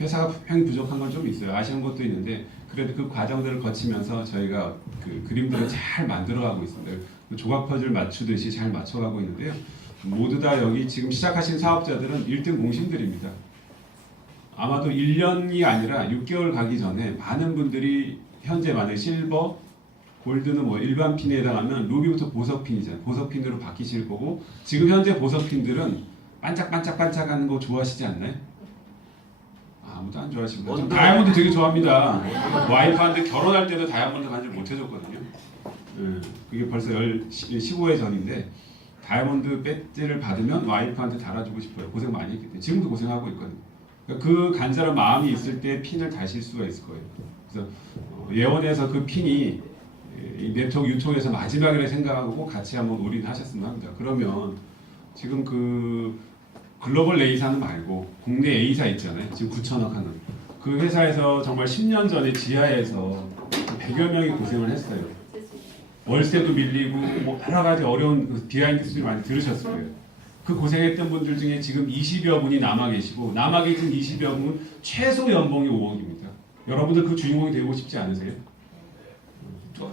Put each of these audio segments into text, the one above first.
회사가 분명히 부족한 건 좀 있어요. 아쉬운 것도 있는데 그래도 그 과정들을 거치면서 저희가 그 그림들을 잘 만들어가고 있습니다. 그 조각 퍼즐 맞추듯이 잘 맞춰가고 있는데요. 모두 다 여기 지금 시작하신 사업자들은 1등 공신들입니다. 아마도 1년이 아니라 6개월 가기 전에 많은 분들이 현재 만약에 실버, 골드는 뭐 일반 핀에 해당하면 루비부터 보석핀이잖아요. 보석핀으로 바뀌실 거고 지금 현재 보석핀들은 반짝반짝반짝하는 거 좋아하시지 않나요? 아무도 안 좋아하시구나. 전 다이아몬드 되게 좋아합니다. 와이프한테 결혼할 때도 다이아몬드 반지 못 해줬거든요. 그게 벌써 15회 전인데 다이아몬드 배지를 받으면 와이프한테 달아주고 싶어요. 고생 많이 했기 때문에. 지금도 고생하고 있거든요. 그러니까 그 간절한 마음이 있을 때 핀을 다실 수가 있을 거예요. 그래서 예원에서 그 핀이 이 네트워크 유통에서 마지막이라 생각하고 같이 한번 올인하셨으면 합니다. 그러면 지금 그 글로벌 A사는 말고 국내 A사 있잖아요. 지금 9천억 하는 그 회사에서 정말 10년 전에 지하에서 100여 명이 고생을 했어요. 월세도 밀리고 뭐 여러 가지 어려운 그 비하인드 스토리 많이 들으셨을 거예요. 그 고생했던 분들 중에 지금 20여 분이 남아 계시고 남아 계신 20여 분은 최소 연봉이 5억입니다. 여러분들 그 주인공이 되고 싶지 않으세요?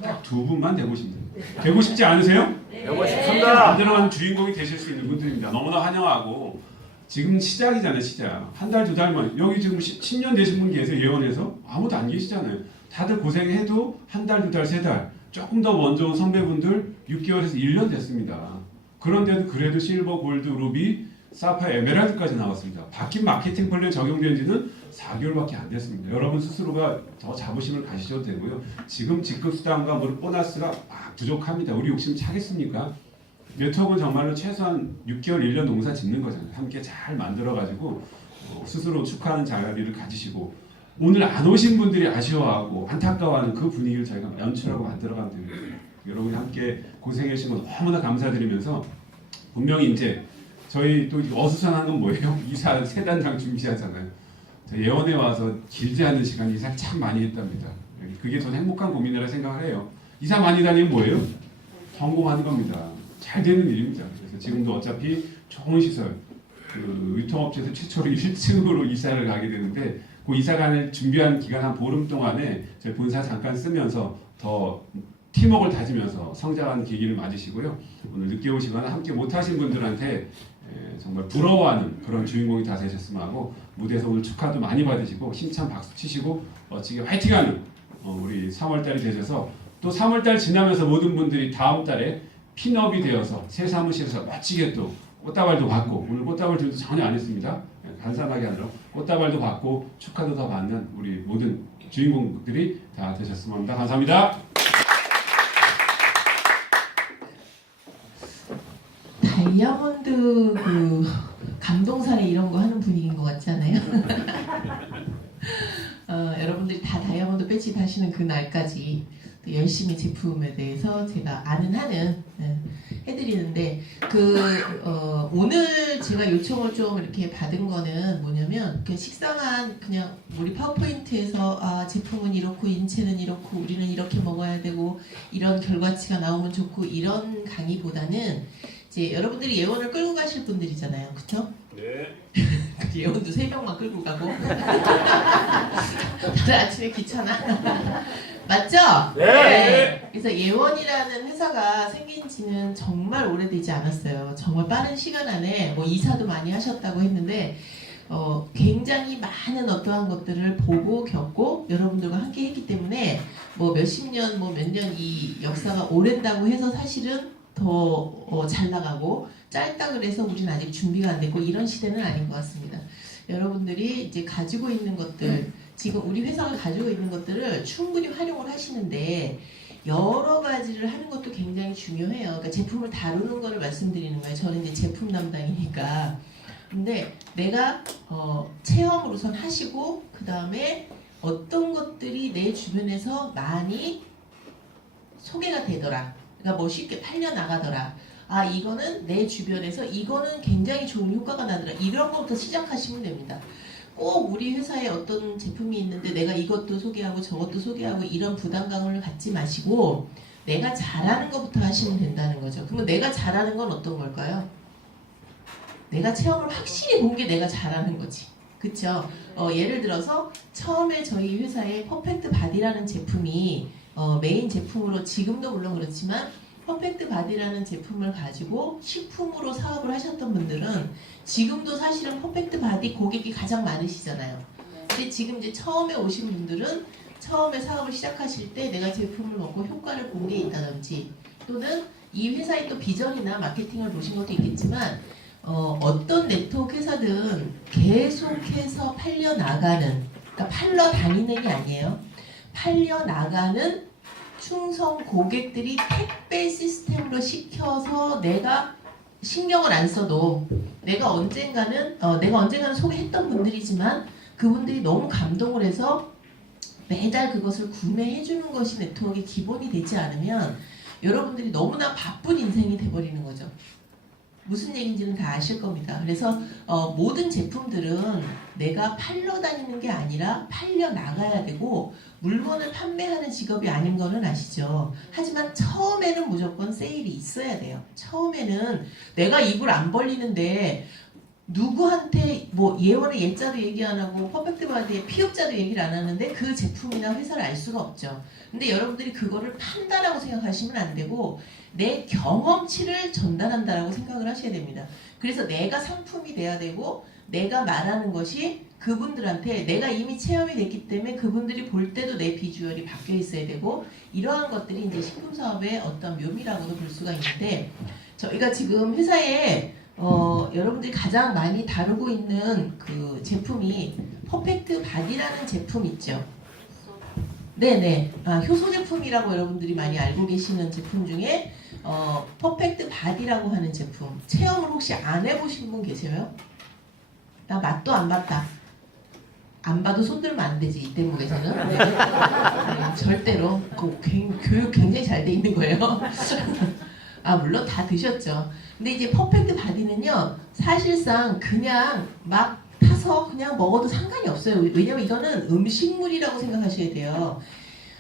딱 두 분만 되고 싶습니다. 되고 싶지 않으세요? 되고 싶습니다. 만들어가는 주인공이 되실 수 있는 분들입니다. 너무나 환영하고 지금 시작이잖아요. 시작. 한 달, 두 달만. 여기 지금 10년 되신 분 계세요. 예원에서. 아무도 안 계시잖아요. 다들 고생해도 한 달, 두 달, 세 달. 조금 더 먼저 온 선배분들 6개월에서 1년 됐습니다. 그런데도 그래도 실버, 골드, 루비, 사파이어, 에메랄드까지 나왔습니다. 바뀐 마케팅 플랜 적용된 지는 4개월밖에 안 됐습니다. 여러분 스스로가 더 자부심을 가지셔도 되고요. 지금 직급 수당과 뭐 보너스가 막 부족합니다. 우리 욕심 차겠습니까? 네트워크는 정말로 최소한 6개월, 1년 농사 짓는 거잖아요. 함께 잘 만들어가지고 스스로 축하하는 자리를 가지시고 오늘 안 오신 분들이 아쉬워하고 안타까워하는 그 분위기를 저희가 연출하고 만들어가면 됩니다. 여러분이 함께 고생해 주신 거 너무나 감사드리면서 분명히 이제 저희 또 어수선한 건 뭐예요? 이사 세 단장 준비하잖아요. 예원에 와서 길지 않은 시간 이사 참 많이 했답니다. 그게 전 행복한 고민이라 생각을 해요. 이사 많이 다니면 뭐예요? 성공하는 겁니다. 잘 되는 일입니다. 그래서 지금도 어차피 좋은 시설, 그 유통업체에서 최초로 1층으로 이사를 가게 되는데 그 이사간을 준비한 기간 한 보름 동안에 저희 본사 잠깐 쓰면서 더 팀워크를 다지면서 성장하는 계기를 맞으시고요. 오늘 늦게 오시거나 함께 못하신 분들한테 정말 부러워하는 그런 주인공이 다 되셨으면 하고 무대에서 오늘 축하도 많이 받으시고 힘찬 박수 치시고 멋지게 화이팅하는 우리 3월달이 되셔서 또 3월달 지나면서 모든 분들이 다음 달에 핀업이 되어서 새 사무실에서 멋지게 또 꽃다발도 받고 오늘 꽃다발 준비도 전혀 안 했습니다. 간단하게 하느라 꽃다발도 받고 축하도 더 받는 우리 모든 주인공들이 다 되셨으면 합니다. 감사합니다. 다이아몬드 그 감동사례 이런 거 하는 분위기인 것 같지 않아요? 여러분들이 다 다이아몬드 배지 다시는 그 날까지 열심히 제품에 대해서 제가 아는 한은 해드리는데 오늘 제가 요청을 좀 이렇게 받은 거는 뭐냐면 식상한 그냥 우리 파워포인트에서 제품은 이렇고 인체는 이렇고 우리는 이렇게 먹어야 되고 이런 결과치가 나오면 좋고 이런 강의보다는 이제 여러분들이 예원을 끌고 가실 분들이잖아요, 그렇죠? 네. 예원도 3명만 끌고 가고 다들 아침에 귀찮아. 맞죠? 네. 그래서 예원이라는 회사가 생긴 지는 정말 오래되지 않았어요. 정말 빠른 시간 안에 뭐 이사도 많이 하셨다고 했는데 굉장히 많은 어떠한 것들을 보고 겪고 여러분들과 함께 했기 때문에 뭐 몇십 년, 뭐 몇 년 이 역사가 오랜다고 해서 사실은 더 잘 나가고 짧다 그래서 우리는 아직 준비가 안 됐고 이런 시대는 아닌 것 같습니다. 여러분들이 이제 가지고 있는 것들 지금 우리 회사가 가지고 있는 것들을 충분히 활용을 하시는데 여러 가지를 하는 것도 굉장히 중요해요. 그러니까 제품을 다루는 거를 말씀드리는 거예요. 저는 이제 제품 담당이니까. 근데 내가 체험을 우선 하시고 그 다음에 어떤 것들이 내 주변에서 많이 소개가 되더라. 그러니까 뭐 쉽게 팔려 나가더라. 이거는 내 주변에서 이거는 굉장히 좋은 효과가 나더라. 이런 것부터 시작하시면 됩니다. 꼭 우리 회사에 어떤 제품이 있는데 내가 이것도 소개하고 저것도 소개하고 이런 부담감을 갖지 마시고 내가 잘하는 것부터 하시면 된다는 거죠. 그러면 내가 잘하는 건 어떤 걸까요? 내가 체험을 확실히 본 게 내가 잘하는 거지. 그쵸? 예를 들어서 처음에 저희 회사에 퍼펙트 바디라는 제품이 메인 제품으로 지금도 물론 그렇지만 퍼펙트 바디라는 제품을 가지고 식품으로 사업을 하셨던 분들은 지금도 사실은 퍼펙트 바디 고객이 가장 많으시잖아요. 근데 지금 이제 처음에 오신 분들은 처음에 사업을 시작하실 때 내가 제품을 먹고 효과를 본 게 있다든지 또는 이 회사의 또 비전이나 마케팅을 보신 것도 있겠지만 어떤 네트워크 회사든 계속해서 팔려나가는, 그러니까 팔러 다니는 게 아니에요. 팔려나가는 충성 고객들이 택배 시스템으로 시켜서 내가 신경을 안 써도 내가 언젠가는 소개했던 분들이지만 그분들이 너무 감동을 해서 매달 그것을 구매해 주는 것이 네트워크의 기본이 되지 않으면 여러분들이 너무나 바쁜 인생이 돼버리는 거죠. 무슨 얘기인지는 다 아실 겁니다. 그래서 모든 제품들은 내가 팔러 다니는 게 아니라 팔려 나가야 되고 물건을 판매하는 직업이 아닌 거는 아시죠? 하지만 처음에는 무조건 세일이 있어야 돼요. 처음에는 내가 입을 안 벌리는데 누구한테 뭐 예원의 예자도 얘기 안 하고 퍼펙트 바디의 피업자도 얘기를 안 하는데 그 제품이나 회사를 알 수가 없죠. 근데 여러분들이 그거를 판다라고 생각하시면 안 되고 내 경험치를 전달한다라고 생각을 하셔야 됩니다. 그래서 내가 상품이 돼야 되고 내가 말하는 것이 그분들한테 내가 이미 체험이 됐기 때문에 그분들이 볼 때도 내 비주얼이 바뀌어 있어야 되고 이러한 것들이 이제 식품 사업의 어떤 묘미라고도 볼 수가 있는데 저희가 지금 회사에 여러분들이 가장 많이 다루고 있는 그 제품이 퍼펙트 바디라는 제품 있죠. 네네. 효소 제품이라고 여러분들이 많이 알고 계시는 제품 중에 퍼펙트 바디라고 하는 제품 체험을 혹시 안 해보신 분 계세요? 나 맛도 안 봤다. 안 봐도 손들면 안 되지 이 대목에서는. 네, 절대로 교육 굉장히 잘 돼 있는 거예요. 물론 다 드셨죠. 근데 이제 퍼펙트 바디는요 사실상 그냥 막 타서 그냥 먹어도 상관이 없어요. 왜냐면 이거는 음식물이라고 생각하셔야 돼요.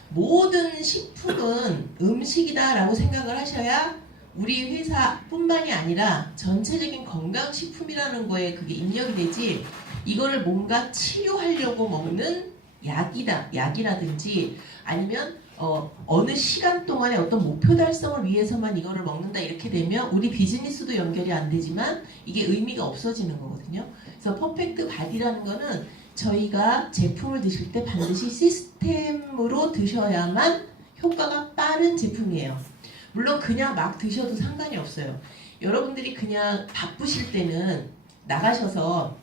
모든 식품은 음식이다라고 생각을 하셔야 우리 회사뿐만이 아니라 전체적인 건강식품이라는 거에 그게 입력이 되지 이거를 뭔가 치료하려고 먹는 약이라든지 아니면 어느 시간 동안에 어떤 목표 달성을 위해서만 이거를 먹는다 이렇게 되면 우리 비즈니스도 연결이 안 되지만 이게 의미가 없어지는 거거든요. 그래서 퍼펙트 바디라는 거는 저희가 제품을 드실 때 반드시 시스템으로 드셔야만 효과가 빠른 제품이에요. 물론 그냥 막 드셔도 상관이 없어요. 여러분들이 그냥 바쁘실 때는 나가셔서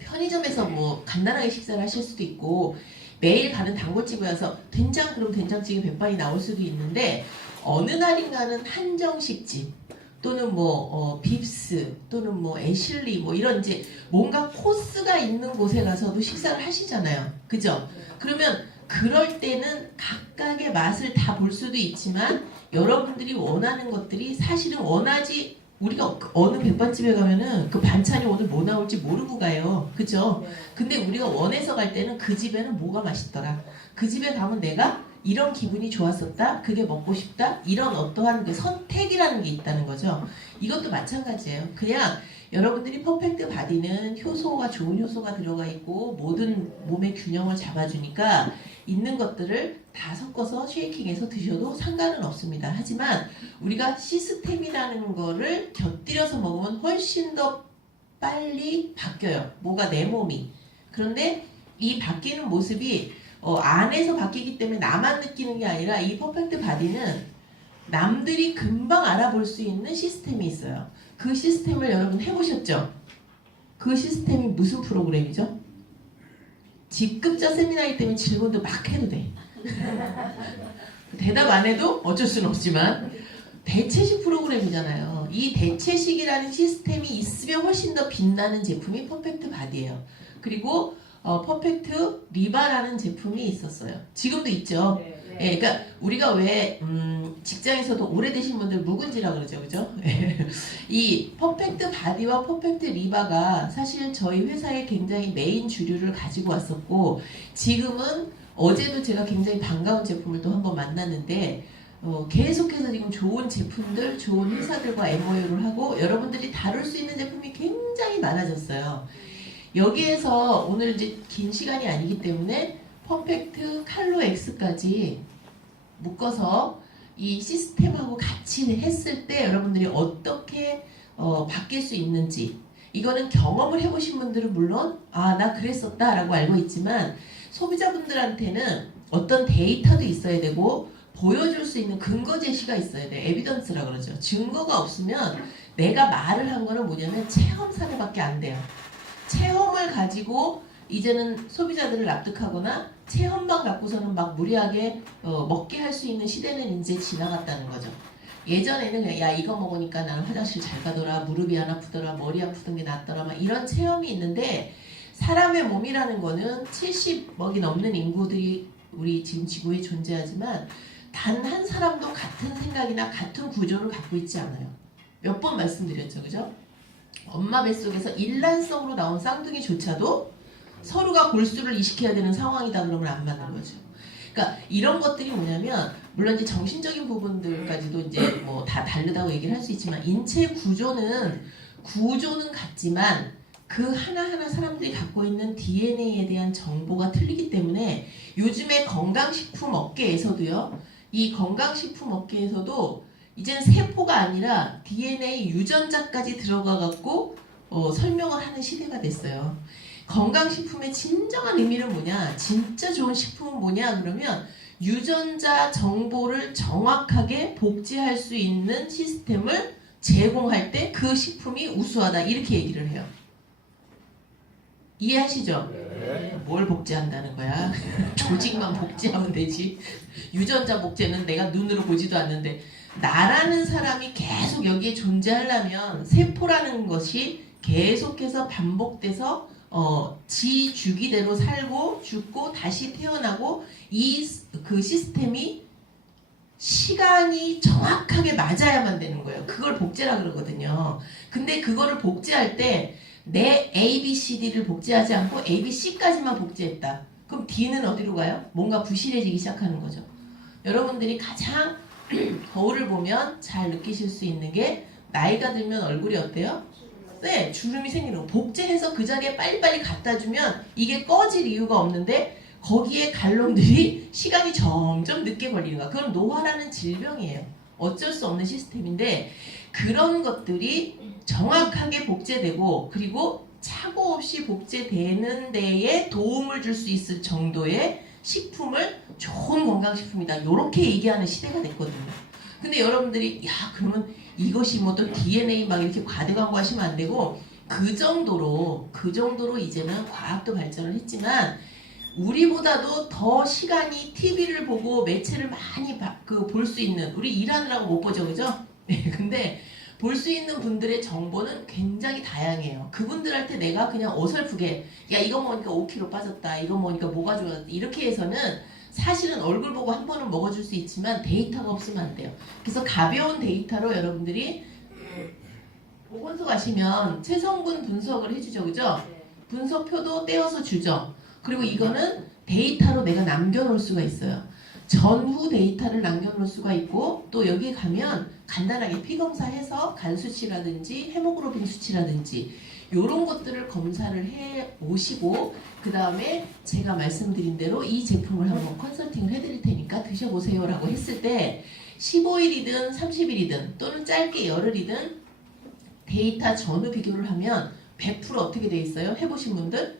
편의점에서 뭐 간단하게 식사를 하실 수도 있고 매일 가는 단골집에 와서 된장 그럼 된장찌개 백반이 나올 수도 있는데 어느 날인가는 한정식집 또는 뭐 빕스 또는 뭐 애슐리 뭐 이런 이제 뭔가 코스가 있는 곳에 가서도 식사를 하시잖아요. 그죠? 그러면 그럴 때는 각각의 맛을 다 볼 수도 있지만 여러분들이 원하는 것들이 사실은 원하지 우리가 어느 백반집에 가면은 그 반찬이 오늘 뭐 나올지 모르고 가요. 그죠? 근데 우리가 원해서 갈 때는 그 집에는 뭐가 맛있더라. 그 집에 가면 내가 이런 기분이 좋았었다. 그게 먹고 싶다. 이런 어떠한 그 선택이라는 게 있다는 거죠. 이것도 마찬가지예요. 그냥 여러분들이 퍼펙트 바디는 효소가 좋은 효소가 들어가 있고 모든 몸의 균형을 잡아주니까 있는 것들을 다 섞어서 쉐이킹해서 드셔도 상관은 없습니다. 하지만 우리가 시스템이라는 거를 곁들여서 먹으면 훨씬 더 빨리 바뀌어요. 뭐가 내 몸이. 그런데 이 바뀌는 모습이 안에서 바뀌기 때문에 나만 느끼는 게 아니라 이 퍼펙트 바디는 남들이 금방 알아볼 수 있는 시스템이 있어요. 그 시스템을 여러분 해보셨죠? 그 시스템이 무슨 프로그램이죠? 직급자 세미나이기 때문에 질문도 막 해도 돼. 대답 안 해도 어쩔 수는 없지만 대체식 프로그램이잖아요. 이 대체식이라는 시스템이 있으면 훨씬 더 빛나는 제품이 퍼펙트 바디예요. 그리고 퍼펙트 리바라는 제품이 있었어요. 지금도 있죠. 예, 그러니까 우리가 왜 직장에서도 오래되신 분들 묵은지라 그러죠, 그죠? 이 퍼펙트 바디와 퍼펙트 리바가 사실 저희 회사의 굉장히 메인 주류를 가지고 왔었고 지금은 어제도 제가 굉장히 반가운 제품을 또 한번 만났는데 계속해서 지금 좋은 제품들, 좋은 회사들과 MOU를 하고 여러분들이 다룰 수 있는 제품이 굉장히 많아졌어요. 여기에서 오늘 이제 긴 시간이 아니기 때문에 퍼펙트 칼로 X까지 묶어서 이 시스템하고 같이 했을 때 여러분들이 어떻게 바뀔 수 있는지, 이거는 경험을 해보신 분들은 물론 나 그랬었다 라고 알고 있지만, 소비자분들한테는 어떤 데이터도 있어야 되고 보여줄 수 있는 근거 제시가 있어야 돼. 에비던스라 그러죠. 증거가 없으면 내가 말을 한 거는 뭐냐면 체험 사례밖에 안 돼요. 체험을 가지고 이제는 소비자들을 납득하거나 체험만 갖고서는 막 무리하게 먹게 할 수 있는 시대는 이제 지나갔다는 거죠. 예전에는 그냥 야 이거 먹으니까 나는 화장실 잘 가더라, 무릎이 안 아프더라, 머리 아프던 게 낫더라, 막 이런 체험이 있는데, 사람의 몸이라는 거는 70억이 넘는 인구들이 우리 지금 지구에 존재하지만 단 한 사람도 같은 생각이나 같은 구조를 갖고 있지 않아요. 몇 번 말씀드렸죠, 그죠? 엄마 뱃속에서 일란성으로 나온 쌍둥이조차도 서로가 골수를 이식해야 되는 상황이다 그러면 안 맞는 거죠. 그러니까 이런 것들이 뭐냐면, 물론 이제 정신적인 부분들까지도 이제 뭐 다 다르다고 얘기를 할 수 있지만, 인체 구조는 같지만 그 하나하나 사람들이 갖고 있는 DNA에 대한 정보가 틀리기 때문에, 요즘에 건강식품 업계에서도요, 이 건강식품 업계에서도 이젠 세포가 아니라 DNA 유전자까지 들어가 갖고 설명을 하는 시대가 됐어요. 건강식품의 진정한 의미는 뭐냐, 진짜 좋은 식품은 뭐냐 그러면 유전자 정보를 정확하게 복제할 수 있는 시스템을 제공할 때 그 식품이 우수하다, 이렇게 얘기를 해요. 이해하시죠? 네. 뭘 복제한다는 거야? 조직만 복제하면 되지. 유전자 복제는 내가 눈으로 보지도 않는데, 나라는 사람이 계속 여기에 존재하려면 세포라는 것이 계속해서 반복돼서 지 주기대로 살고 죽고 다시 태어나고, 그 시스템이 시간이 정확하게 맞아야만 되는 거예요. 그걸 복제라 그러거든요. 근데 그거를 복제할 때 내 A, B, C, D를 복제하지 않고 A, B, C까지만 복제했다. 그럼 D는 어디로 가요? 뭔가 부실해지기 시작하는 거죠. 여러분들이 가장 거울을 보면 잘 느끼실 수 있는 게, 나이가 들면 얼굴이 어때요? 네, 주름이 생기는 거. 복제해서 그 자리에 빨리빨리 갖다 주면 이게 꺼질 이유가 없는데, 거기에 갈 놈들이 시간이 점점 늦게 걸리는 거야. 그건 노화라는 질병이에요. 어쩔 수 없는 시스템인데, 그런 것들이 정확하게 복제되고, 그리고 착오 없이 복제되는 데에 도움을 줄 수 있을 정도의 식품을 좋은 건강식품이다, 이렇게 얘기하는 시대가 됐거든요. 근데 여러분들이 그러면 이것이 뭐 또 DNA 막 이렇게 과대광고하시면 안 되고, 그 정도로 이제는 과학도 발전을 했지만, 우리보다도 더 시간이 TV를 보고 매체를 많이 볼 수 있는, 우리 일하느라고 못 보죠, 그죠? 네, 근데 볼 수 있는 분들의 정보는 굉장히 다양해요. 그분들한테 내가 그냥 어설프게 야 이거 먹으니까 5kg 빠졌다, 이거 먹으니까 뭐가 좋았다, 이렇게 해서는 사실은 얼굴 보고 한 번은 먹어줄 수 있지만 데이터가 없으면 안 돼요. 그래서 가벼운 데이터로 여러분들이 보건소 가시면 체성분 분석을 해주죠, 그죠? 분석표도 떼어서 주죠. 그리고 이거는 데이터로 내가 남겨놓을 수가 있어요. 전후 데이터를 남겨놓을 수가 있고, 또 여기 가면 간단하게 피검사해서 간 수치라든지 헤모글로빈 수치라든지 이런 것들을 검사를 해 오시고, 그 다음에 제가 말씀드린 대로 이 제품을 한번 컨설팅을 해드릴 테니까 드셔보세요 라고 했을 때, 15일이든 30일이든 또는 짧게 열흘이든 데이터 전후 비교를 하면 100% 어떻게 돼 있어요? 해보신 분들?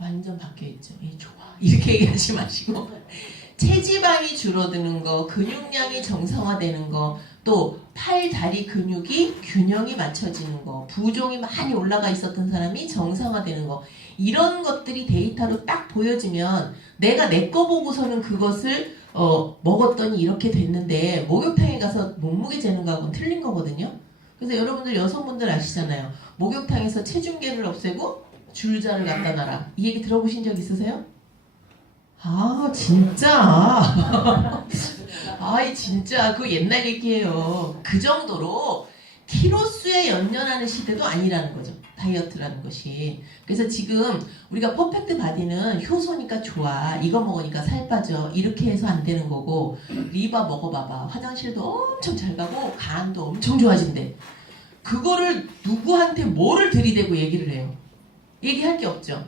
완전 바뀌어있죠. 좋아, 이렇게 얘기하지 마시고, 체지방이 줄어드는 거, 근육량이 정상화되는 거, 또 팔, 다리 근육이 균형이 맞춰지는 거, 부종이 많이 올라가 있었던 사람이 정상화되는 거, 이런 것들이 데이터로 딱 보여지면 내가 내 거 보고서는 그것을 먹었더니 이렇게 됐는데, 목욕탕에 가서 몸무게 재는 거하고는 틀린 거거든요. 그래서 여러분들 여성분들 아시잖아요. 목욕탕에서 체중계를 없애고 줄자를 갖다 놔라, 이 얘기 들어보신 적 있으세요? 진짜. 진짜 그 옛날 얘기예요. 그 정도로 키로수에 연연하는 시대도 아니라는 거죠, 다이어트라는 것이. 그래서 지금 우리가 퍼펙트 바디는 효소니까 좋아, 이거 먹으니까 살 빠져, 이렇게 해서 안 되는 거고, 리바 먹어봐봐, 화장실도 엄청 잘 가고 간도 엄청 좋아진대. 그거를 누구한테 뭐를 들이대고 얘기를 해요? 얘기할 게 없죠.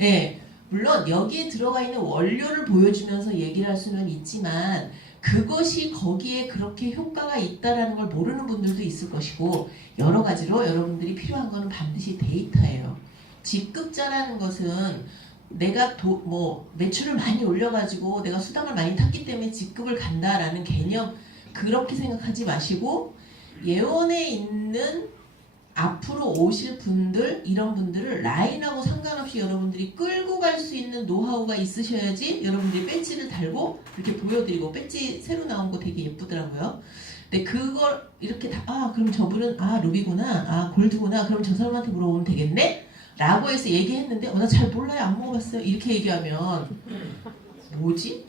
예. 물론 여기에 들어가 있는 원료를 보여주면서 얘기를 할 수는 있지만 그것이 거기에 그렇게 효과가 있다라는 걸 모르는 분들도 있을 것이고 여러 가지로 여러분들이 필요한 거는 반드시 데이터예요. 직급자라는 것은 내가 매출을 많이 올려가지고 내가 수당을 많이 탔기 때문에 직급을 간다라는 개념 그렇게 생각하지 마시고 예원에 있는 앞으로 오실 분들 이런 분들을 라인하고 상관없이 여러분들이 끌고 갈 수 있는 노하우가 있으셔야지 여러분들이 배지를 달고 이렇게 보여드리고 배지 새로 나온 거 되게 예쁘더라고요. 근데 그걸 이렇게 그럼 저분은 루비구나 골드구나 그럼 저 사람한테 물어보면 되겠네? 라고 해서 얘기했는데 나 잘 몰라요 안 먹어봤어요 이렇게 얘기하면 뭐지?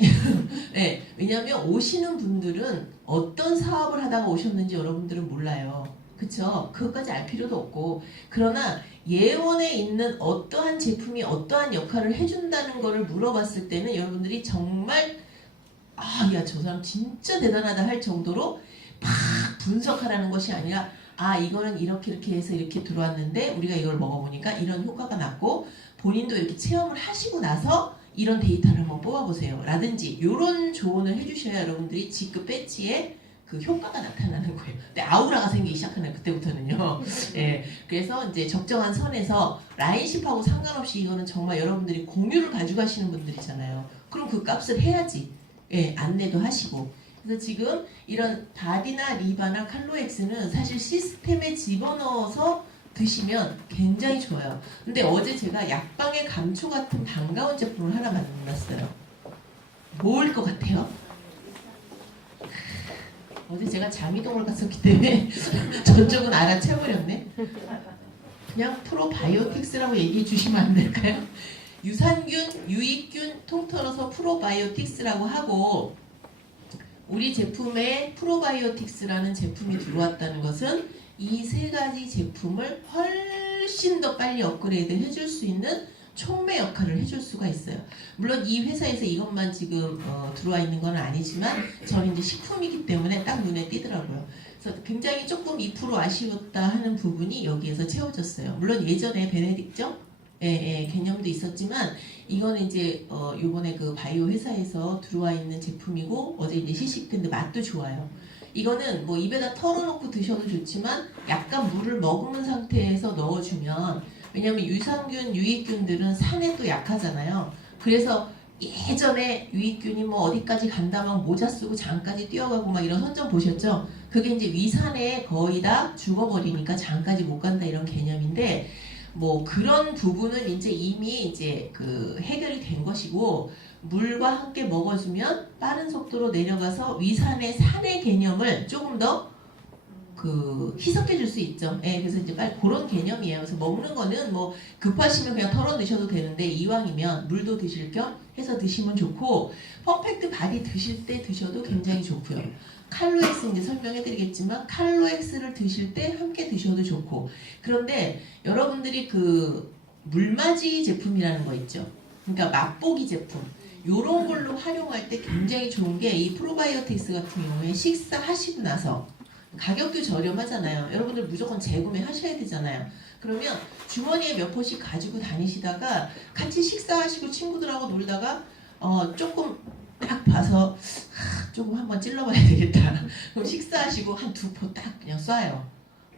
네, 왜냐하면 오시는 분들은 어떤 사업을 하다가 오셨는지 여러분들은 몰라요. 그쵸? 그것까지 알 필요도 없고 그러나 예원에 있는 어떠한 제품이 어떠한 역할을 해준다는 거를 물어봤을 때는 여러분들이 정말 야 저 사람 진짜 대단하다 할 정도로 막 분석하라는 것이 아니라 이거는 이렇게 해서 이렇게 들어왔는데 우리가 이걸 먹어보니까 이런 효과가 났고 본인도 이렇게 체험을 하시고 나서 이런 데이터를 한번 뽑아보세요 라든지 이런 조언을 해주셔야 여러분들이 직급 배지에 그 효과가 나타나는 거예요. 근데 아우라가 생기기 시작하는 그때부터는요. 예, 그래서 이제 적정한 선에서 라인십하고 상관없이 이거는 정말 여러분들이 공유를 가져가시는 분들이잖아요. 그럼 그 값을 해야지. 예, 안내도 하시고. 그래서 지금 이런 바디나 리바나 칼로엑스는 사실 시스템에 집어넣어서 드시면 굉장히 좋아요. 근데 어제 제가 약방의 감초 같은 반가운 제품을 하나 만났어요. 뭘 것 같아요? 어제 제가 장이동을 갔었기 때문에 전적은 알아채버렸네. 그냥 프로바이오틱스라고 얘기해 주시면 안 될까요? 유산균, 유익균 통틀어서 프로바이오틱스라고 하고 우리 제품에 프로바이오틱스라는 제품이 들어왔다는 것은 이 세 가지 제품을 훨씬 더 빨리 업그레이드 해줄 수 있는 촉매 역할을 해줄 수가 있어요. 물론 이 회사에서 이것만 지금 들어와 있는 건 아니지만 저는 이제 식품이기 때문에 딱 눈에 띄더라고요. 그래서 굉장히 조금 2% 아쉬웠다 하는 부분이 여기에서 채워졌어요. 물론 예전에 베네딕죠? 개념도 있었지만 이거는 이제 요번에 그 바이오 회사에서 들어와 있는 제품이고 어제 이제 시식했는데 맛도 좋아요. 이거는 뭐 입에다 털어놓고 드셔도 좋지만 약간 물을 머금은 상태에서 넣어주면 왜냐면 유산균, 유익균들은 산에 또 약하잖아요. 그래서 예전에 유익균이 뭐 어디까지 간다 막 모자 쓰고 장까지 뛰어가고 막 이런 선전 보셨죠? 그게 이제 위산에 거의 다 죽어버리니까 장까지 못 간다 이런 개념인데 뭐 그런 부분은 이제 이미 이제 그 해결이 된 것이고 물과 함께 먹어주면 빠른 속도로 내려가서 위산의 산의 개념을 조금 더 그 희석해 줄 수 있죠. 그래서 이제 빨리 그런 개념이에요. 그래서 먹는 거는 뭐 급하시면 그냥 털어 드셔도 되는데 이왕이면 물도 드실 겸 해서 드시면 좋고 퍼펙트 바디 드실 때 드셔도 굉장히 좋고요. 칼로엑스 이제 설명해 드리겠지만 칼로엑스를 드실 때 함께 드셔도 좋고 그런데 여러분들이 그 물맞이 제품이라는 거 있죠. 그러니까 맛보기 제품 요런 걸로 활용할 때 굉장히 좋은 게 이 프로바이오틱스 같은 경우에 식사하시고 나서 가격도 저렴하잖아요. 여러분들 무조건 재구매 하셔야 되잖아요. 그러면 주머니에 몇 포씩 가지고 다니시다가 같이 식사하시고 친구들하고 놀다가 조금 딱 봐서 조금 한번 찔러봐야 되겠다. 그럼 식사하시고 한 2포 딱 그냥 쏴요.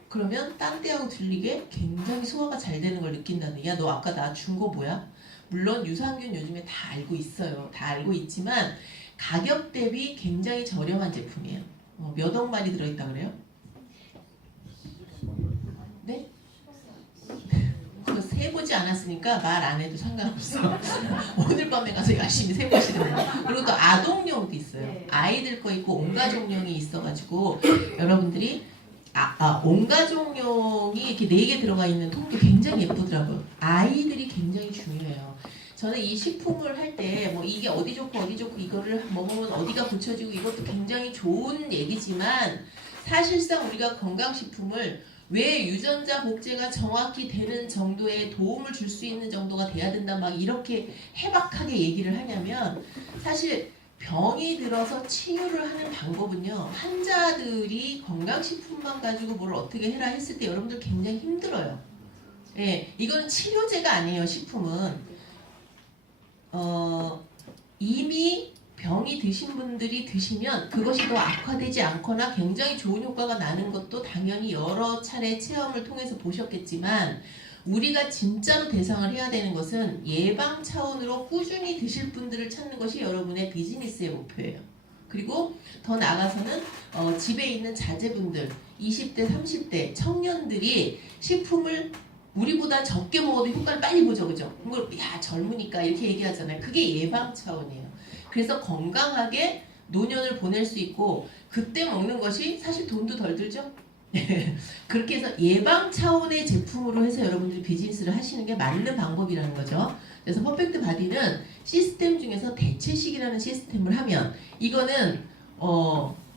그러면 딴 데하고 들리게 굉장히 소화가 잘 되는 걸 느낀다는 얘기야. 너 아까 나 준 거 뭐야? 물론 유산균 요즘에 다 알고 있어요. 다 알고 있지만 가격 대비 굉장히 저렴한 제품이에요. 몇 억만이 들어있다 그래요? 네? 그거 세보지 않았으니까 말 안 해도 상관없어. 오늘 밤에 가서 열심히 세보시는 거예요. 그리고 또 아동용도 있어요. 아이들 거 있고 온가족용이 있어가지고 여러분들이 온가족용이 이렇게 4개 들어가 있는 통도 굉장히 예쁘더라고요. 아이들이 굉장히 중요해요. 저는 이 식품을 할 때 뭐 이게 어디 좋고 이거를 먹으면 어디가 붙여지고 이것도 굉장히 좋은 얘기지만 사실상 우리가 건강식품을 왜 유전자 복제가 정확히 되는 정도의 도움을 줄 수 있는 정도가 돼야 된다 막 이렇게 해박하게 얘기를 하냐면 사실 병이 들어서 치유를 하는 방법은요 환자들이 건강식품만 가지고 뭘 어떻게 해라 했을 때 여러분들 굉장히 힘들어요. 예, 이건 치료제가 아니에요. 식품은 이미 병이 드신 분들이 드시면 그것이 더 악화되지 않거나 굉장히 좋은 효과가 나는 것도 당연히 여러 차례 체험을 통해서 보셨겠지만 우리가 진짜로 대상을 해야 되는 것은 예방 차원으로 꾸준히 드실 분들을 찾는 것이 여러분의 비즈니스의 목표예요. 그리고 더 나아가서는 집에 있는 자제분들 20대, 30대 청년들이 식품을 우리보다 적게 먹어도 효과를 빨리 보죠, 그죠? 그걸 야 젊으니까 이렇게 얘기하잖아요. 그게 예방 차원이에요. 그래서 건강하게 노년을 보낼 수 있고 그때 먹는 것이 사실 돈도 덜 들죠. 그렇게 해서 예방 차원의 제품으로 해서 여러분들이 비즈니스를 하시는 게 맞는 방법이라는 거죠. 그래서 퍼펙트 바디는 시스템 중에서 대체식이라는 시스템을 하면 이거는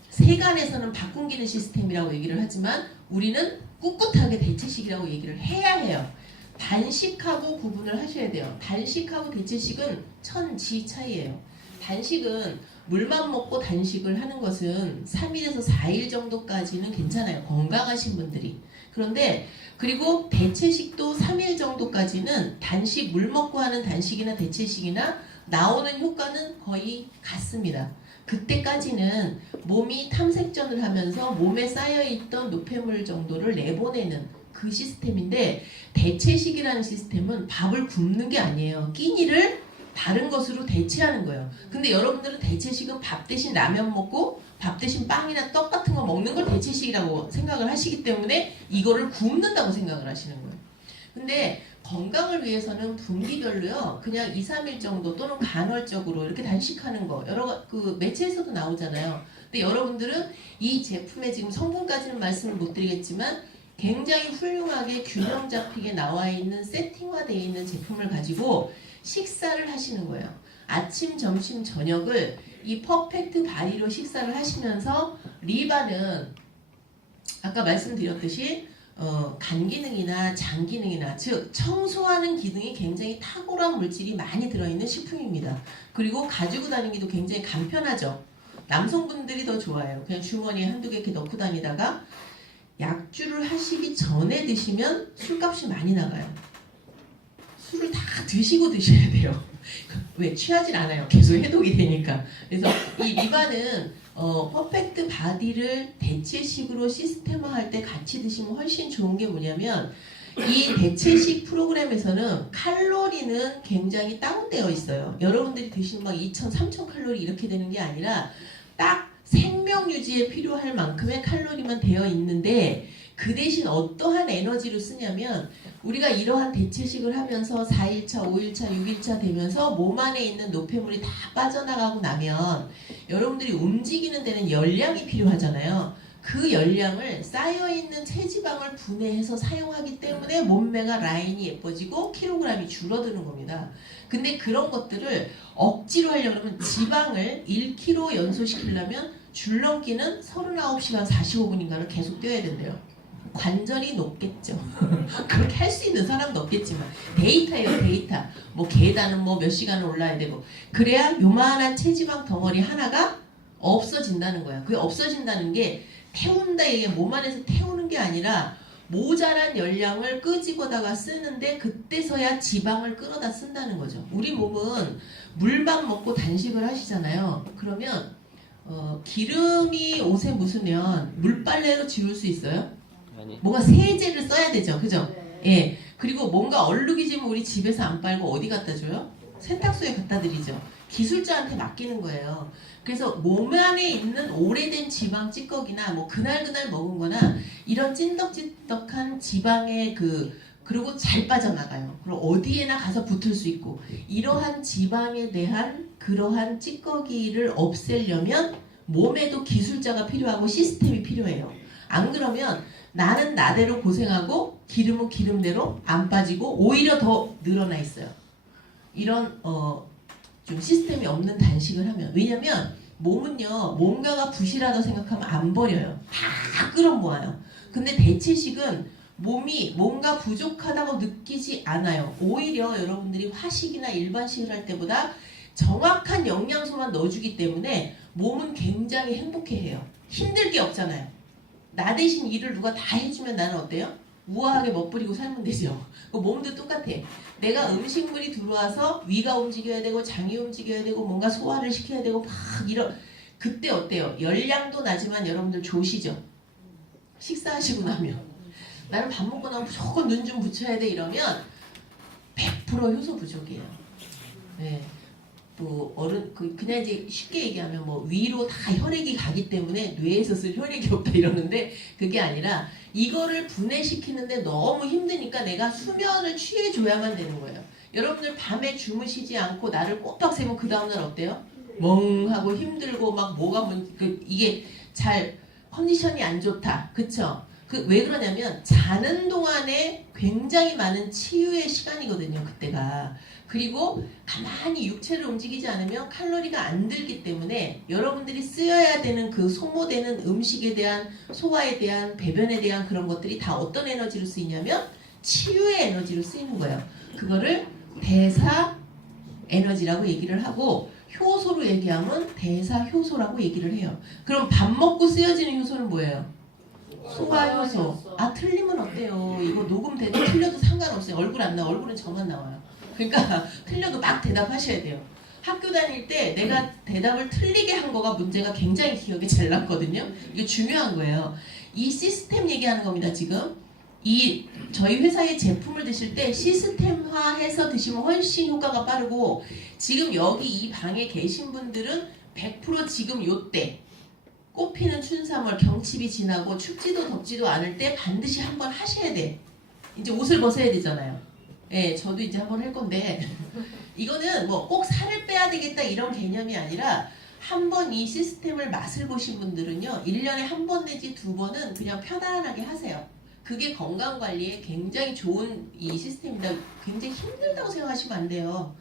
세간에서는 바꾼기는 시스템이라고 얘기를 하지만 우리는 꿋꿋하게 대체식이라고 얘기를 해야 해요. 단식하고 구분을 하셔야 돼요. 단식하고 대체식은 천지 차이예요. 단식은 물만 먹고 단식을 하는 것은 3일에서 4일 정도까지는 괜찮아요. 건강하신 분들이. 그런데 그리고 대체식도 3일 정도까지는 단식, 물 먹고 하는 단식이나 대체식이나 나오는 효과는 거의 같습니다. 그때까지는 몸이 탐색전을 하면서 몸에 쌓여있던 노폐물 정도를 내보내는 그 시스템인데 대체식이라는 시스템은 밥을 굶는 게 아니에요. 끼니를 다른 것으로 대체하는 거예요. 근데 여러분들은 대체식은 밥 대신 라면 먹고 밥 대신 빵이나 떡 같은 거 먹는 걸 대체식이라고 생각을 하시기 때문에 이거를 굶는다고 생각을 하시는 거예요. 근데 건강을 위해서는 분기별로요. 그냥 2, 3일 정도 또는 간헐적으로 이렇게 단식하는 거 여러 그 매체에서도 나오잖아요. 근데 여러분들은 이 제품의 지금 성분까지는 말씀을 못 드리겠지만 굉장히 훌륭하게 균형 잡히게 나와 있는 세팅화되어 있는 제품을 가지고 식사를 하시는 거예요. 아침, 점심, 저녁을 이 퍼펙트 바디로 식사를 하시면서 리바는 아까 말씀드렸듯이 간 기능이나 장 기능이나 즉 청소하는 기능이 굉장히 탁월한 물질이 많이 들어있는 식품입니다. 그리고 가지고 다니기도 굉장히 간편하죠. 남성분들이 더 좋아해요. 그냥 주머니에 한두 개 이렇게 넣고 다니다가 약주를 하시기 전에 드시면 술값이 많이 나가요. 술을 다 드시고 드셔야 돼요. 왜? 취하진 않아요. 계속 해독이 되니까. 그래서 이 리바는 퍼펙트 바디를 대체식으로 시스템화할 때 같이 드시면 훨씬 좋은 게 뭐냐면 이 대체식 프로그램에서는 칼로리는 굉장히 다운되어 있어요. 여러분들이 드시는 막 2,000, 3,000 칼로리 이렇게 되는 게 아니라 딱 생명 유지에 필요할 만큼의 칼로리만 되어 있는데 그 대신 어떠한 에너지로 쓰냐면 우리가 이러한 대체식을 하면서 4일차, 5일차, 6일차 되면서 몸 안에 있는 노폐물이 다 빠져나가고 나면 여러분들이 움직이는 데는 열량이 필요하잖아요. 그 열량을 쌓여있는 체지방을 분해해서 사용하기 때문에 몸매가 라인이 예뻐지고 킬로그램이 줄어드는 겁니다. 근데 그런 것들을 억지로 하려고 하면 지방을 1kg 연소시키려면 줄넘기는 39시간 45분인가를 계속 뛰어야 된대요. 관절이 높겠죠. 그렇게 할 수 있는 사람도 없겠지만 데이터예요, 데이터. 뭐 계단은 뭐 몇 시간을 올라야 되고 그래야 요만한 체지방 덩어리 하나가 없어진다는 거야. 그게 없어진다는 게 태운다 이게 몸 안에서 태우는 게 아니라 모자란 열량을 끄집어다가 쓰는데 그때서야 지방을 끌어다 쓴다는 거죠. 우리 몸은 물만 먹고 단식을 하시잖아요. 그러면 기름이 옷에 묻으면 물빨래로 지울 수 있어요? 뭔가 세제를 써야 되죠. 그죠? 예. 그리고 뭔가 얼룩이 지면 우리 집에서 안 빨고 어디 갖다 줘요? 세탁소에 갖다 드리죠. 기술자한테 맡기는 거예요. 그래서 몸 안에 있는 오래된 지방 찌꺼기나 뭐 그날 먹은 거나 이런 찐덕찐덕한 지방의 그리고 잘 빠져나가요. 그리고 어디에나 가서 붙을 수 있고 이러한 지방에 대한 그러한 찌꺼기를 없애려면 몸에도 기술자가 필요하고 시스템이 필요해요. 안 그러면 나는 나대로 고생하고 기름은 기름대로 안 빠지고 오히려 더 늘어나 있어요. 이런 좀 시스템이 없는 단식을 하면 왜냐면 몸은요 뭔가가 부실하다고 생각하면 안 버려요. 다 끌어모아요. 근데 대체식은 몸이 뭔가 부족하다고 느끼지 않아요. 오히려 여러분들이 화식이나 일반식을 할 때보다 정확한 영양소만 넣어주기 때문에 몸은 굉장히 행복해해요. 힘들 게 없잖아요. 나 대신 일을 누가 다 해주면 나는 어때요? 우아하게 멋부리고 살면 되죠. 그 몸도 똑같아. 내가 음식물이 들어와서 위가 움직여야 되고 장이 움직여야 되고 뭔가 소화를 시켜야 되고 막 이런 그때 어때요? 열량도 나지만 여러분들 조시죠. 식사하시고 나면 나는 밥 먹고 나면 무조건 눈 좀 붙여야 돼 이러면 100% 효소 부족이에요. 네. 뭐 그냥 이제 쉽게 얘기하면 뭐 위로 다 혈액이 가기 때문에 뇌에서 쓸 혈액이 없다 이러는데 그게 아니라 이거를 분해시키는데 너무 힘드니까 내가 수면을 취해줘야만 되는 거예요. 여러분들 밤에 주무시지 않고 나를 꼬박 세면 그 다음날 어때요? 멍하고 힘들고 막 뭐가 이게 잘 컨디션이 안 좋다. 그쵸? 왜 그러냐면 자는 동안에 굉장히 많은 치유의 시간이거든요. 그때가. 그리고 가만히 육체를 움직이지 않으면 칼로리가 안 들기 때문에 여러분들이 쓰여야 되는 그 소모되는 음식에 대한 소화에 대한 배변에 대한 그런 것들이 다 어떤 에너지로 쓰이냐면 치유의 에너지로 쓰이는 거예요. 그거를 대사 에너지라고 얘기를 하고 효소로 얘기하면 대사 효소라고 얘기를 해요. 그럼 밥 먹고 쓰여지는 효소는 뭐예요? 소화효소. 아 틀리면 어때요? 이거 녹음돼도 틀려도 상관없어요. 얼굴 안 나와. 얼굴은 저만 나와요. 그러니까 틀려도 막 대답하셔야 돼요. 학교 다닐 때 내가 대답을 틀리게 한 거가 문제가 굉장히 기억에 잘 남거든요. 이게 중요한 거예요. 이 시스템 얘기하는 겁니다. 지금 저희 회사의 제품을 드실 때 시스템화해서 드시면 훨씬 효과가 빠르고 지금 여기 이 방에 계신 분들은 100% 지금 요때 꽃피는 춘삼월 경칩이 지나고 춥지도 덥지도 않을 때 반드시 한번 하셔야 돼. 이제 옷을 벗어야 되잖아요. 예, 저도 이제 한번 할 건데 이거는 뭐 꼭 살을 빼야 되겠다 이런 개념이 아니라 한번 이 시스템을 맛을 보신 분들은요 1년에 한 번 내지 2번은 그냥 편안하게 하세요. 그게 건강관리에 굉장히 좋은 이 시스템이다. 굉장히 힘들다고 생각하시면 안 돼요.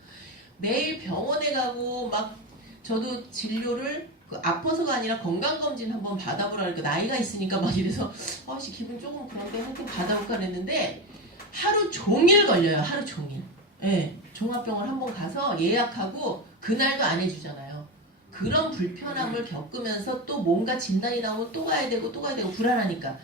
매일 병원에 가고 막 저도 진료를 아파서가 아니라 건강검진 한번 받아보라 그러니까 나이가 있으니까 막 이래서 아씨 기분 조금 그런데 하여튼 받아볼까 그랬는데 하루 종일 걸려요. 하루 종일. 예, 종합병원 한번 가서 예약하고 그날도 안 해주잖아요. 그런 불편함을 겪으면서 또 뭔가 진단이 나오면 또 가야 되고 불안하니까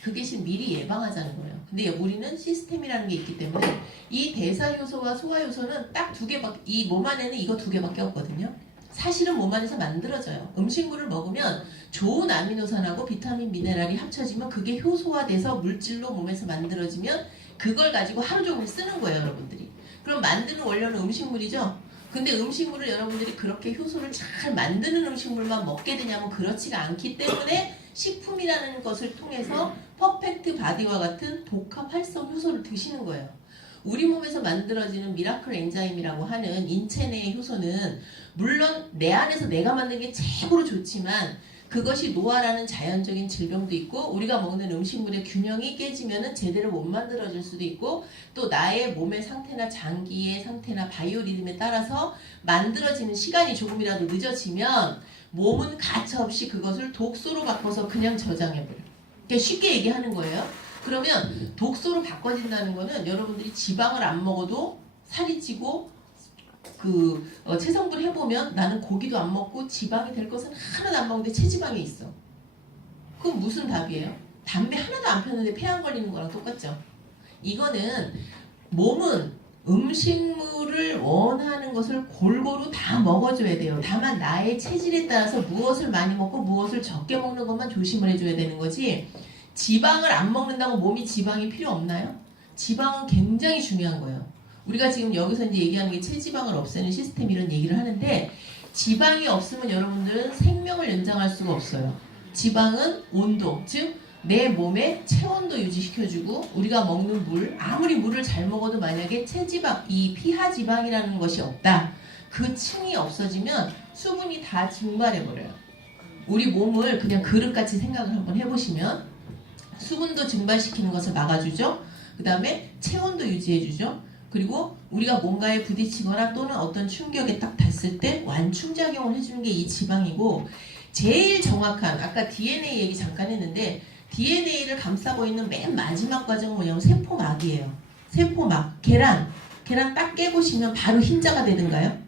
그 대신 미리 예방하자는 거예요. 근데 우리는 시스템이라는 게 있기 때문에 이 대사효소와 소화효소는 딱 두 개밖에 이 몸 안에는 이거 두 개밖에 없거든요. 사실은 몸 안에서 만들어져요. 음식물을 먹으면 좋은 아미노산하고 비타민, 미네랄이 합쳐지면 그게 효소화돼서 물질로 몸에서 만들어지면 그걸 가지고 하루 종일 쓰는 거예요, 여러분들이. 그럼 만드는 원료는 음식물이죠? 근데 음식물을 여러분들이 그렇게 효소를 잘 만드는 음식물만 먹게 되냐면 그렇지가 않기 때문에 식품이라는 것을 통해서 퍼펙트 바디와 같은 복합 활성 효소를 드시는 거예요. 우리 몸에서 만들어지는 미라클 엔자임이라고 하는 인체 내의 효소는 물론 내 안에서 내가 만든 게 최고로 좋지만 그것이 노화라는 자연적인 질병도 있고 우리가 먹는 음식물의 균형이 깨지면은 제대로 못 만들어질 수도 있고 또 나의 몸의 상태나 장기의 상태나 바이오리듬에 따라서 만들어지는 시간이 조금이라도 늦어지면 몸은 가차없이 그것을 독소로 바꿔서 그냥 저장해버려요. 그러니까 쉽게 얘기하는 거예요. 그러면 독소로 바꿔진다는 거는 여러분들이 지방을 안 먹어도 살이 찌고 체성분 해보면 나는 고기도 안 먹고 지방이 될 것은 하나도 안 먹는데 체지방이 있어. 그럼 무슨 답이에요? 담배 하나도 안 폈는데 폐암 걸리는 거랑 똑같죠. 이거는 몸은 음식물을 원하는 것을 골고루 다 먹어줘야 돼요. 다만 나의 체질에 따라서 무엇을 많이 먹고 무엇을 적게 먹는 것만 조심을 해줘야 되는 거지 지방을 안 먹는다고 몸이 지방이 필요 없나요? 지방은 굉장히 중요한 거예요. 우리가 지금 여기서 이제 얘기하는 게 체지방을 없애는 시스템 이런 얘기를 하는데 지방이 없으면 여러분들은 생명을 연장할 수가 없어요. 지방은 온도, 즉 내 몸의 체온도 유지시켜주고 우리가 먹는 물, 아무리 물을 잘 먹어도 만약에 체지방, 이 피하지방이라는 것이 없다. 그 층이 없어지면 수분이 다 증발해버려요. 우리 몸을 그냥 그릇같이 생각을 한번 해보시면 수분도 증발시키는 것을 막아주죠. 그 다음에 체온도 유지해주죠. 그리고 우리가 뭔가에 부딪히거나 또는 어떤 충격에 딱 닿았을 때 완충작용을 해주는 게 이 지방이고 제일 정확한 아까 DNA 얘기 잠깐 했는데 DNA를 감싸고 있는 맨 마지막 과정은 뭐냐면 세포막이에요. 세포막, 계란 딱 깨보시면 바로 흰자가 되는가요?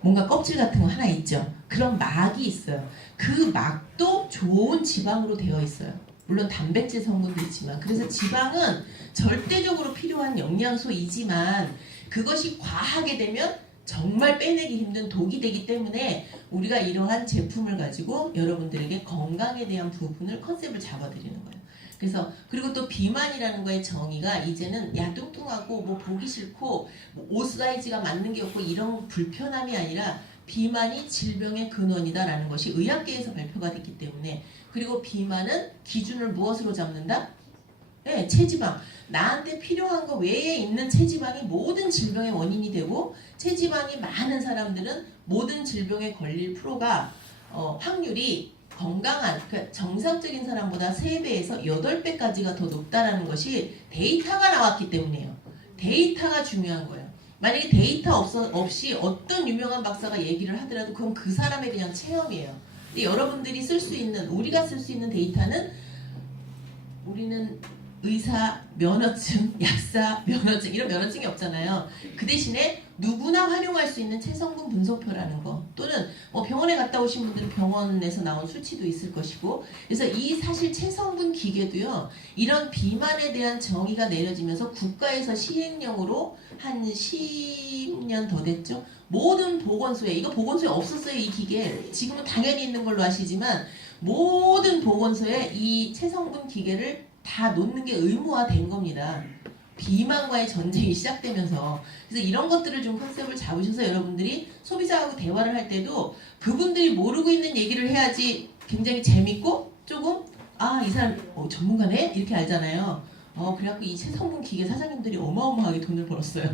뭔가 껍질 같은 거 하나 있죠. 그런 막이 있어요. 그 막도 좋은 지방으로 되어 있어요. 물론 단백질 성분도 있지만 그래서 지방은 절대적으로 필요한 영양소이지만 그것이 과하게 되면 정말 빼내기 힘든 독이 되기 때문에 우리가 이러한 제품을 가지고 여러분들에게 건강에 대한 부분을 컨셉을 잡아드리는 거예요. 그래서 그리고 또 비만이라는 거의 정의가 이제는 야 뚱뚱하고 뭐 보기 싫고 뭐 옷 사이즈가 맞는 게 없고 이런 불편함이 아니라 비만이 질병의 근원이다라는 것이 의학계에서 발표가 됐기 때문에 그리고 비만은 기준을 무엇으로 잡는다? 네, 체지방. 나한테 필요한 거 외에 있는 체지방이 모든 질병의 원인이 되고 체지방이 많은 사람들은 모든 질병에 걸릴 프로가 확률이 건강한 그러니까 정상적인 사람보다 3배에서 8배까지가 더 높다는 것이 데이터가 나왔기 때문이에요. 데이터가 중요한 거예요. 만약에 데이터 없이 어떤 유명한 박사가 얘기를 하더라도 그건 그 사람의 그냥 체험이에요. 근데 여러분들이 쓸 수 있는 우리가 쓸 수 있는 데이터는 우리는 의사, 면허증, 약사, 면허증 이런 면허증이 없잖아요. 그 대신에 누구나 활용할 수 있는 체성분 분석표라는 거 또는 뭐 병원에 갔다 오신 분들은 병원에서 나온 수치도 있을 것이고 그래서 이 사실 체성분 기계도요. 이런 비만에 대한 정의가 내려지면서 국가에서 시행령으로 한 10년 더 됐죠. 모든 보건소에 이거 보건소에 없었어요. 이 기계 지금은 당연히 있는 걸로 아시지만 모든 보건소에 이 체성분 기계를 다 놓는 게 의무화된 겁니다. 비만과의 전쟁이 시작되면서 그래서 이런 것들을 좀 컨셉을 잡으셔서 여러분들이 소비자하고 대화를 할 때도 그분들이 모르고 있는 얘기를 해야지 굉장히 재밌고 조금 이 사람 전문가네? 이렇게 알잖아요. 그래갖고 이 체성분 기계 사장님들이 어마어마하게 돈을 벌었어요.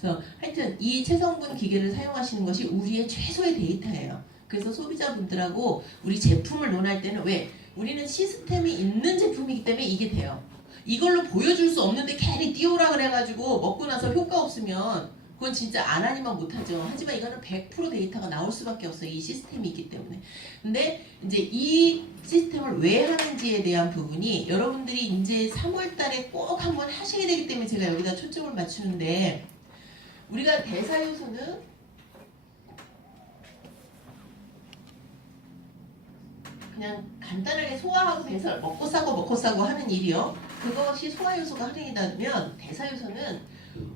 그래서 하여튼 이 체성분 기계를 사용하시는 것이 우리의 최소의 데이터예요. 그래서 소비자분들하고 우리 제품을 논할 때는 왜? 우리는 시스템이 있는 제품이기 때문에 이게 돼요. 이걸로 보여줄 수 없는데 괜히 띄우라 그래가지고 먹고 나서 효과 없으면 그건 진짜 안 하니만 못하죠. 하지만 이거는 100% 데이터가 나올 수밖에 없어요. 이 시스템이 있기 때문에. 근데 이제 이 시스템을 왜 하는지에 대한 부분이 여러분들이 이제 3월 달에 꼭 한번 하셔야 되기 때문에 제가 여기다 초점을 맞추는데 우리가 대사효소는 그냥 간단하게 소화하고 배설 먹고 싸고 하는 일이요. 그것이 소화효소가 할인이 되면 대사효소는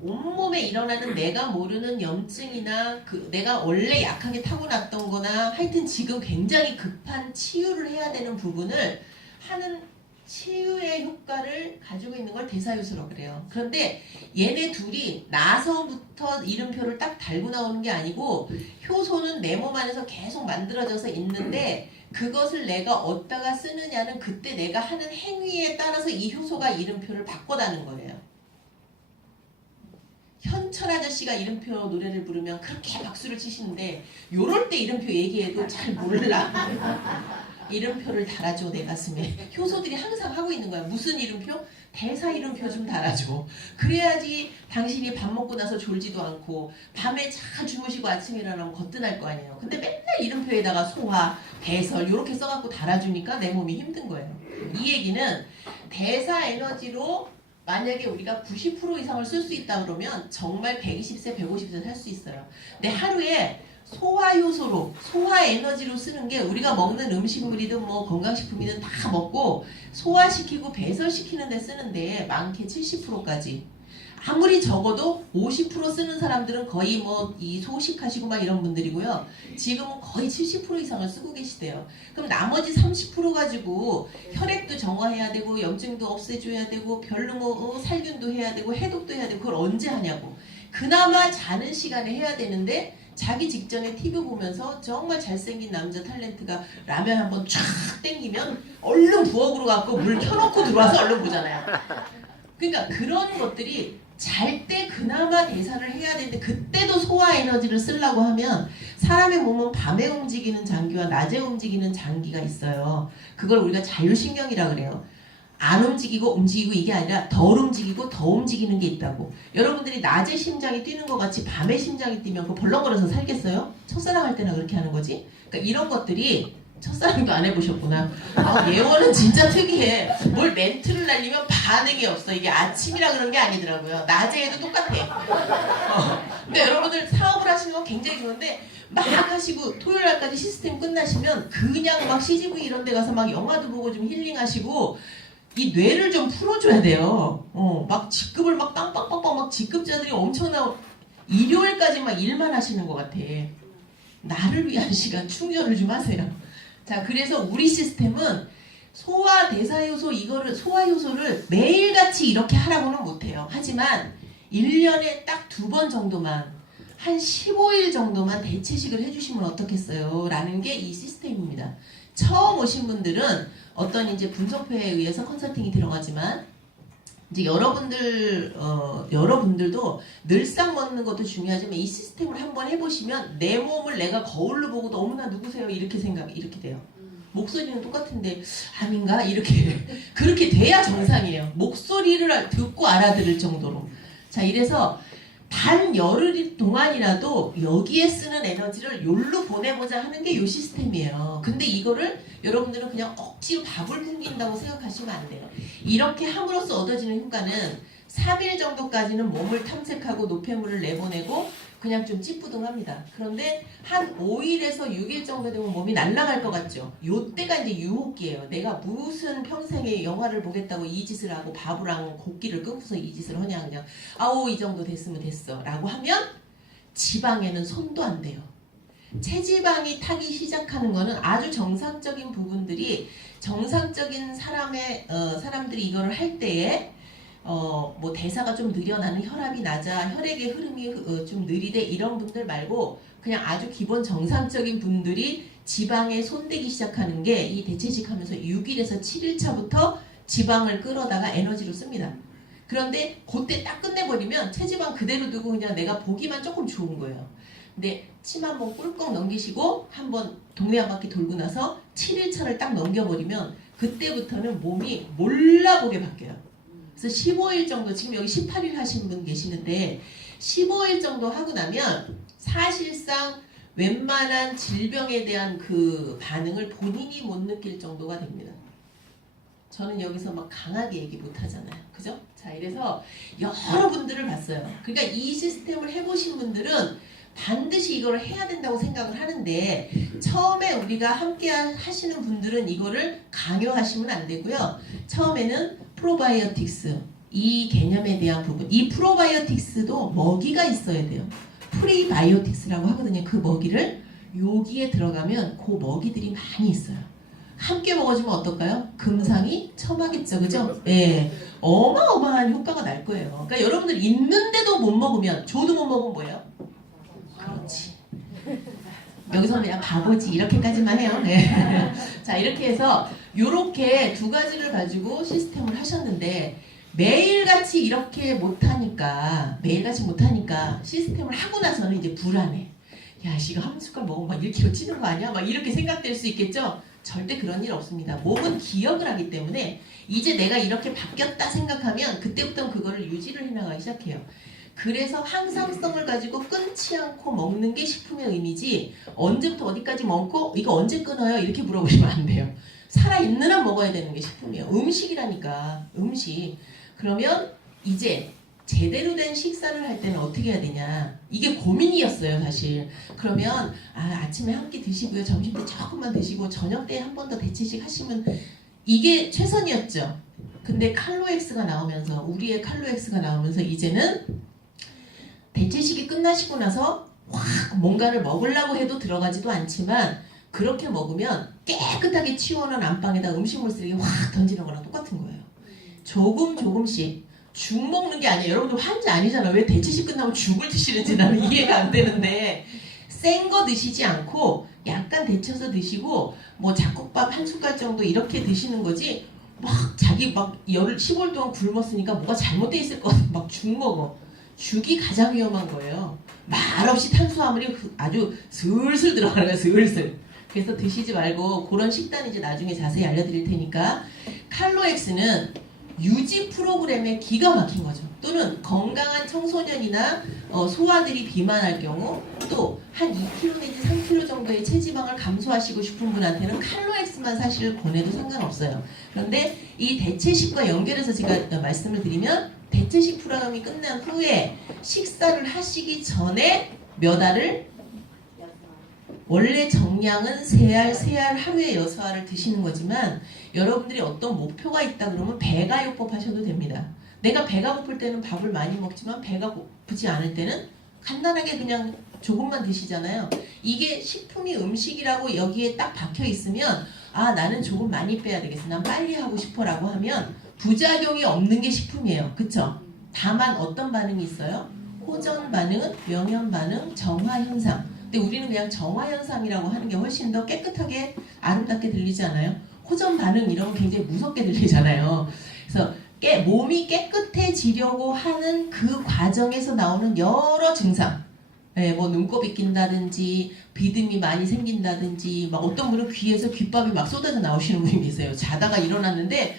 온몸에 일어나는 내가 모르는 염증이나 내가 원래 약하게 타고났던 거나 하여튼 지금 굉장히 급한 치유를 해야 되는 부분을 하는 치유의 효과를 가지고 있는 걸 대사효소라고 그래요. 그런데 얘네 둘이 나서부터 이름표를 딱 달고 나오는 게 아니고 효소는 내 몸 안에서 계속 만들어져서 있는데 그것을 내가 어디다가 쓰느냐는 그때 내가 하는 행위에 따라서 이 효소가 이름표를 바꿔다는 거예요. 현철 아저씨가 이름표 노래를 부르면 그렇게 박수를 치시는데 요럴 때 이름표 얘기해도 잘 몰라. 이름표를 달아줘 내 가슴에. 효소들이 항상 하고 있는 거야. 무슨 이름표? 대사 이름표 좀 달아줘. 그래야지 당신이 밥 먹고 나서 졸지도 않고 밤에 잘 주무시고 아침에 일어나면 거뜬할 거 아니에요. 근데 맨날 이름표에다가 소화, 배설 이렇게 써갖고 달아주니까 내 몸이 힘든 거예요. 이 얘기는 대사 에너지로 만약에 우리가 90% 이상을 쓸 수 있다 그러면 정말 120세, 150세 살 수 있어요. 근데 하루에 소화 요소로, 소화 에너지로 쓰는 게 우리가 먹는 음식물이든 뭐 건강식품이든 다 먹고 소화시키고 배설시키는 데 쓰는데 많게 70%까지. 아무리 적어도 50% 쓰는 사람들은 거의 뭐 이 소식하시고 막 이런 분들이고요. 지금은 거의 70% 이상을 쓰고 계시대요. 그럼 나머지 30% 가지고 혈액도 정화해야 되고 염증도 없애줘야 되고 별로 뭐 살균도 해야 되고 해독도 해야 되고 그걸 언제 하냐고. 그나마 자는 시간에 해야 되는데 자기 직전에 TV 보면서 정말 잘생긴 남자 탤런트가 라면 한번 쫙 땡기면 얼른 부엌으로 갖고 물 켜놓고 들어와서 얼른 보잖아요. 그러니까 그런 것들이 잘 때 그나마 대사를 해야 되는데 그때도 소화 에너지를 쓰려고 하면 사람의 몸은 밤에 움직이는 장기와 낮에 움직이는 장기가 있어요. 그걸 우리가 자율신경이라 그래요. 안 움직이고 움직이고 이게 아니라 덜 움직이고 더 움직이는 게 있다고. 여러분들이 낮에 심장이 뛰는 것 같이 밤에 심장이 뛰면 그 벌렁거려서 살겠어요? 첫사랑 할 때나 그렇게 하는 거지? 그러니까 이런 것들이 첫사랑도 안 해보셨구나. 예원은 진짜 특이해. 뭘 멘트를 날리면 반응이 없어. 이게 아침이라 그런 게 아니더라고요. 낮에 해도 똑같아. 근데 여러분들 사업을 하시는 건 굉장히 좋은데 막 하시고 토요일 날까지 시스템 끝나시면 그냥 막 CGV 이런 데 가서 막 영화도 보고 좀 힐링하시고 이 뇌를 좀 풀어줘야 돼요. 막 직급을 막 빵빵빵빵 막 직급자들이 엄청나 일요일까지 막 일만 하시는 것 같아. 나를 위한 시간 충전을 좀 하세요. 자, 그래서 우리 시스템은 소화 대사 요소 이거를 소화 요소를 매일같이 이렇게 하라고는 못해요. 하지만 1년에 딱 2번 정도만 한 15일 정도만 대체식을 해주시면 어떻겠어요? 라는 게 이 시스템입니다. 처음 오신 분들은 어떤 이제 분석회에 의해서 컨설팅이 들어가지만 이제 여러분들도 늘상 먹는 것도 중요하지만 이 시스템을 한번 해보시면 내 몸을 내가 거울로 보고도 어머나 누구세요? 이렇게 이렇게 돼요. 목소리는 똑같은데 아닌가? 이렇게 그렇게 돼야 정상이에요. 목소리를 듣고 알아들을 정도로. 자, 이래서 단 열흘 동안이라도 여기에 쓰는 에너지를 요로 보내보자 하는 게 요 시스템이에요. 근데 이거를 여러분들은 그냥 억지로 밥을 굶긴다고 생각하시면 안 돼요. 이렇게 함으로써 얻어지는 효과는 3일 정도까지는 몸을 탐색하고 노폐물을 내보내고 그냥 좀 찌뿌둥합니다. 그런데 한 5일에서 6일 정도 되면 몸이 날아갈 것 같죠? 요때가 이제 유혹기예요. 내가 무슨 평생에 영화를 보겠다고 이 짓을 하고 바보랑 곡기를 끊고서 이 짓을 하냐 그냥 아우 이 정도 됐으면 됐어 라고 하면 지방에는 손도 안 대요. 체지방이 타기 시작하는 거는 아주 정상적인 부분들이 정상적인 사람들이 이거를 할 때에 뭐 대사가 좀 느려나는 혈압이 낮아 혈액의 흐름이 좀 느리대 이런 분들 말고 그냥 아주 기본 정상적인 분들이 지방에 손대기 시작하는 게 이 대체식 하면서 6일에서 7일 차부터 지방을 끌어다가 에너지로 씁니다. 그런데 그때 딱 끝내버리면 체지방 그대로 두고 그냥 내가 보기만 조금 좋은 거예요. 근데 침 한번 꿀꺽 넘기시고 한번 동네 한 바퀴 돌고 나서 7일차를 딱 넘겨버리면 그때부터는 몸이 몰라보게 바뀌어요. 그래서 15일 정도 지금 여기 18일 하신 분 계시는데 15일 정도 하고 나면 사실상 웬만한 질병에 대한 그 반응을 본인이 못 느낄 정도가 됩니다. 저는 여기서 막 강하게 얘기 못 하잖아요. 그죠? 자, 이래서 여러분들을 봤어요. 그러니까 이 시스템을 해보신 분들은 반드시 이걸 해야 된다고 생각을 하는데 처음에 우리가 함께 하시는 분들은 이거를 강요하시면 안 되고요. 처음에는 프로바이오틱스 이 개념에 대한 부분 이 프로바이오틱스도 먹이가 있어야 돼요. 프리바이오틱스라고 하거든요. 그 먹이를 여기에 들어가면 그 먹이들이 많이 있어요. 함께 먹어주면 어떨까요? 금상이 첨하겠죠. 그죠? 예. 어마어마한 효과가 날 거예요. 그러니까 여러분들 있는데도 못 먹으면 저도 못 먹으면 뭐예요? 그렇지. 여기서 그냥 바보지 이렇게까지만 해요. 네. 자, 이렇게 해서 요렇게 두 가지를 가지고 시스템을 하셨는데 매일같이 이렇게 못하니까 시스템을 하고 나서는 이제 불안해. 야, 이거 한 숟갈 먹으면 막 1kg 찌는 거 아니야? 막 이렇게 생각될 수 있겠죠? 절대 그런 일 없습니다. 몸은 기억을 하기 때문에 이제 내가 이렇게 바뀌었다 생각하면 그때부터 그거를 유지를 해나가기 시작해요. 그래서 항상성을 가지고 끊지 않고 먹는 게 식품의 의미지 언제부터 어디까지 먹고 이거 언제 끊어요? 이렇게 물어보시면 안 돼요. 살아있는 한 먹어야 되는 게 식품이에요. 음식이라니까. 음식. 그러면 이제 제대로 된 식사를 할 때는 어떻게 해야 되냐 이게 고민이었어요 사실. 그러면 아침에 한 끼 드시고요 점심 때 조금만 드시고 저녁 때 한 번 더 대체식 하시면 이게 최선이었죠. 근데 칼로엑스가 나오면서 우리의 칼로엑스가 나오면서 이제는 대체식이 끝나시고 나서 확 뭔가를 먹으려고 해도 들어가지도 않지만 그렇게 먹으면 깨끗하게 치워놓은 안방에다 음식물 쓰레기 확 던지는 거랑 똑같은 거예요. 조금씩 죽 먹는 게 아니에요. 여러분들 환자 아니잖아요. 왜 대체식 끝나면 죽을 드시는지 나는 이해가 안 되는데 센 거 드시지 않고 약간 데쳐서 드시고 뭐 잡곡밥 한 숟갈 정도 이렇게 드시는 거지 막 자기 막 열흘 15일 동안 굶었으니까 뭐가 잘못돼 있을 것 같아. 막 죽 먹어. 죽이 가장 위험한 거예요. 말없이 탄수화물이 아주 슬슬 들어가는 거예요. 슬슬. 그래서 드시지 말고 그런 식단 이제 나중에 자세히 알려드릴 테니까 칼로엑스는 유지 프로그램에 기가 막힌 거죠. 또는 건강한 청소년이나 소아들이 비만할 경우 또 한 2kg 내지 3kg 정도의 체지방을 감소하시고 싶은 분한테는 칼로엑스만 사실 권해도 상관없어요. 그런데 이 대체식과 연결해서 제가 말씀을 드리면 대체식 프로그램이 끝난 후에 식사를 하시기 전에 몇 알을 원래 정량은 3알, 3알 하루에 6알을 드시는 거지만 여러분들이 어떤 목표가 있다 그러면 배가요법 하셔도 됩니다. 내가 배가 고플 때는 밥을 많이 먹지만 배가 고프지 않을 때는 간단하게 그냥 조금만 드시잖아요. 이게 식품이 음식이라고 여기에 딱 박혀 있으면 아 나는 조금 많이 빼야 되겠어. 난 빨리 하고 싶어 라고 하면 부작용이 없는 게 식품이에요. 그쵸? 다만 어떤 반응이 있어요? 호전 반응, 명현 반응, 정화 현상. 근데 우리는 그냥 정화 현상이라고 하는 게 훨씬 더 깨끗하게 아름답게 들리지 않아요? 호전 반응 이런 건 굉장히 무섭게 들리잖아요. 그래서 몸이 깨끗해지려고 하는 그 과정에서 나오는 여러 증상, 뭐 눈곱이 낀다든지 비듬이 많이 생긴다든지 막 어떤 분은 귀에서 귓밥이 막 쏟아져 나오시는 분이 계세요. 자다가 일어났는데